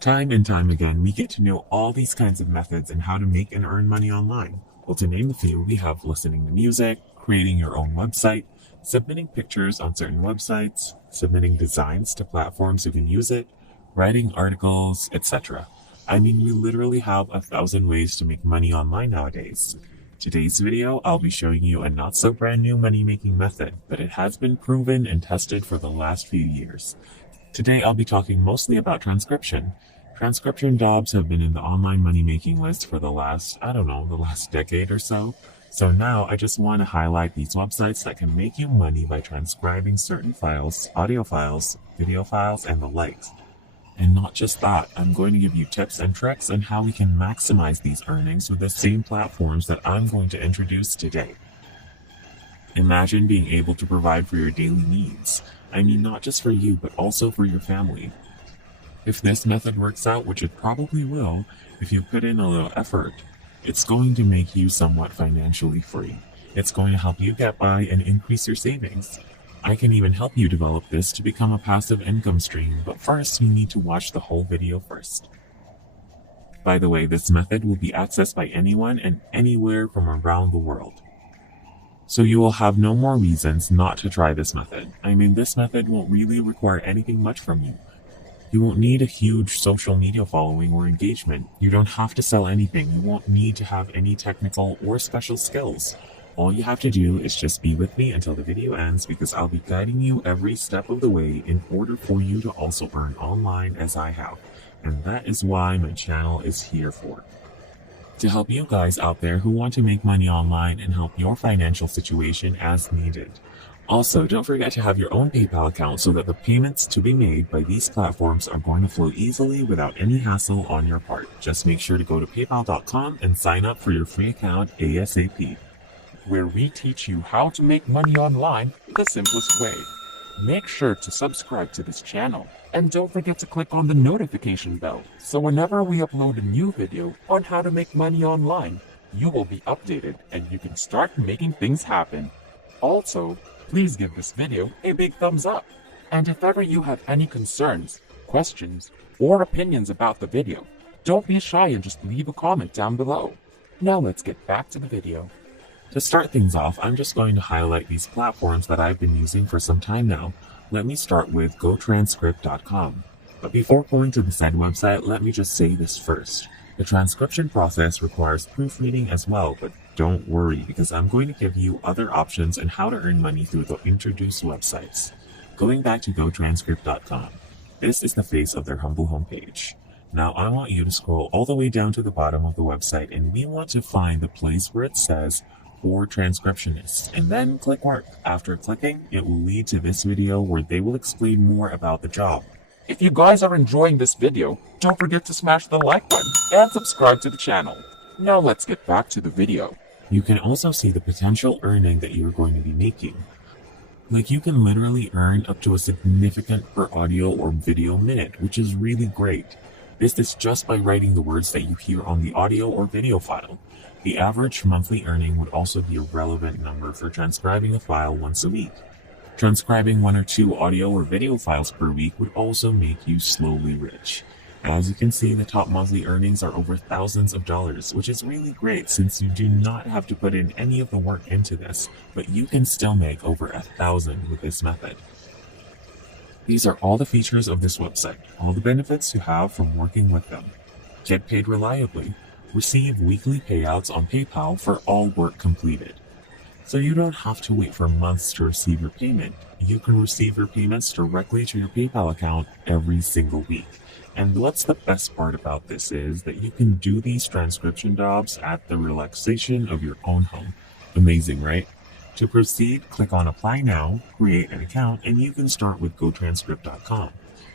Time and time again, we get to know all these kinds of methods and how to make and earn money online. Well, to name a few, we have listening to music, creating your own website, submitting pictures on certain websites, submitting designs to platforms who can use it, writing articles, etc. I mean, we literally have 1,000 ways to make money online nowadays. Today's video, I'll be showing you a not so brand new money-making method, but it has been proven and tested for the last few years. Today, I'll be talking mostly about transcription. Transcription jobs have been in the online money-making list for the last decade or so. So now I just want to highlight these websites that can make you money by transcribing certain files, audio files, video files, and the likes. And not just that, I'm going to give you tips and tricks on how we can maximize these earnings with the same platforms that I'm going to introduce today. Imagine being able to provide for your daily needs. I mean, not just for you, but also for your family. If this method works out, which it probably will, if you put in a little effort, it's going to make you somewhat financially free. It's going to help you get by and increase your savings. I can even help you develop this to become a passive income stream, but first you need to watch the whole video first. By the way, this method will be accessed by anyone and anywhere from around the world. So you will have no more reasons not to try this method. I mean, this method won't really require anything much from you. You won't need a huge social media following or engagement. You don't have to sell anything. You won't need to have any technical or special skills. All you have to do is just be with me until the video ends, because I'll be guiding you every step of the way in order for you to also earn online as I have. And that is why my channel is here for. To help you guys out there who want to make money online and help your financial situation as needed. Also, don't forget to have your own PayPal account so that the payments to be made by these platforms are going to flow easily without any hassle on your part. Just make sure to go to paypal.com and sign up for your free account ASAP. Where we teach you how to make money online the simplest way. Make sure to subscribe to this channel and don't forget to click on the notification bell so whenever we upload a new video on how to make money online, you will be updated and you can start making things happen. Also, please give this video a big thumbs up. And if ever you have any concerns, questions, or opinions about the video, don't be shy and just leave a comment down below. Now let's get back to the video. To start things off, I'm just going to highlight these platforms that I've been using for some time now. Let me start with GoTranscript.com. But before going to the said website, let me just say this first. The transcription process requires proofreading as well, but don't worry, because I'm going to give you other options on how to earn money through the introduced websites. Going back to GoTranscript.com, this is the face of their humble homepage. Now I want you to scroll all the way down to the bottom of the website, and we want to find the place where it says for transcriptionists, and then click work. After clicking, it will lead to this video where they will explain more about the job. If you guys are enjoying this video, don't forget to smash the like button and subscribe to the channel. Now let's get back to the video. You can also see the potential earning that you're going to be making. Like, you can literally earn up to a significant per audio or video minute, which is really great. This is just by writing the words that you hear on the audio or video file. The average monthly earning would also be a relevant number for transcribing a file once a week. Transcribing 1 or 2 audio or video files per week would also make you slowly rich. As you can see, the top monthly earnings are over thousands of dollars, which is really great since you do not have to put in any of the work into this, but you can still make over 1,000 with this method. These are all the features of this website, all the benefits you have from working with them. Get paid reliably. Receive weekly payouts on PayPal for all work completed. So you don't have to wait for months to receive your payment. You can receive your payments directly to your PayPal account every single week. And what's the best part about this is that you can do these transcription jobs at the relaxation of your own home. Amazing, right? To proceed, click on Apply Now, create an account, and you can start with GoTranscript.com.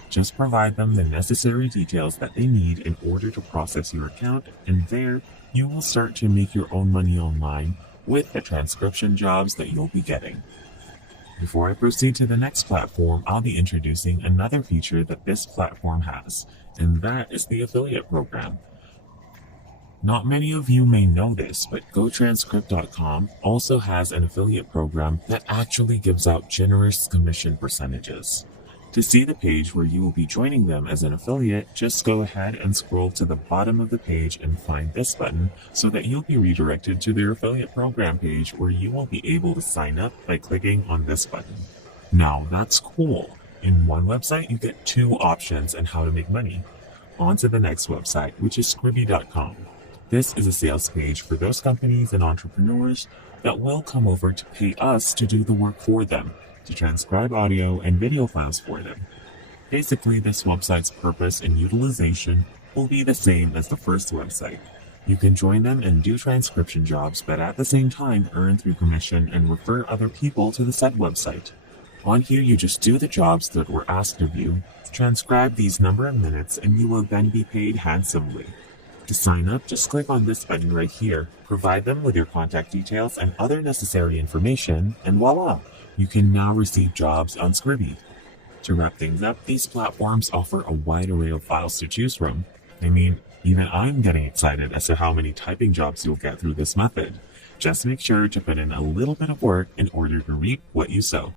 Just provide them the necessary details that they need in order to process your account, and there you will start to make your own money online with the transcription jobs that you'll be getting. Before I proceed to the next platform, I'll be introducing another feature that this platform has, and that is the affiliate program. Not many of you may know this, but GoTranscript.com also has an affiliate program that actually gives out generous commission percentages. To see the page where you will be joining them as an affiliate, just go ahead and scroll to the bottom of the page and find this button so that you'll be redirected to their affiliate program page where you will be able to sign up by clicking on this button. Now that's cool. In one website, you get two options on how to make money. On to the next website, which is Scribby.com. This is a sales page for those companies and entrepreneurs that will come over to pay us to do the work for them, to transcribe audio and video files for them. Basically, this website's purpose and utilization will be the same as the first website. You can join them and do transcription jobs, but at the same time earn through commission and refer other people to the said website. On here, you just do the jobs that were asked of you, transcribe these number of minutes, and you will then be paid handsomely. To sign up, just click on this button right here, provide them with your contact details and other necessary information, and voila! You can now receive jobs on Scribby. To wrap things up, these platforms offer a wide array of files to choose from. I mean, even I'm getting excited as to how many typing jobs you'll get through this method. Just make sure to put in a little bit of work in order to reap what you sow.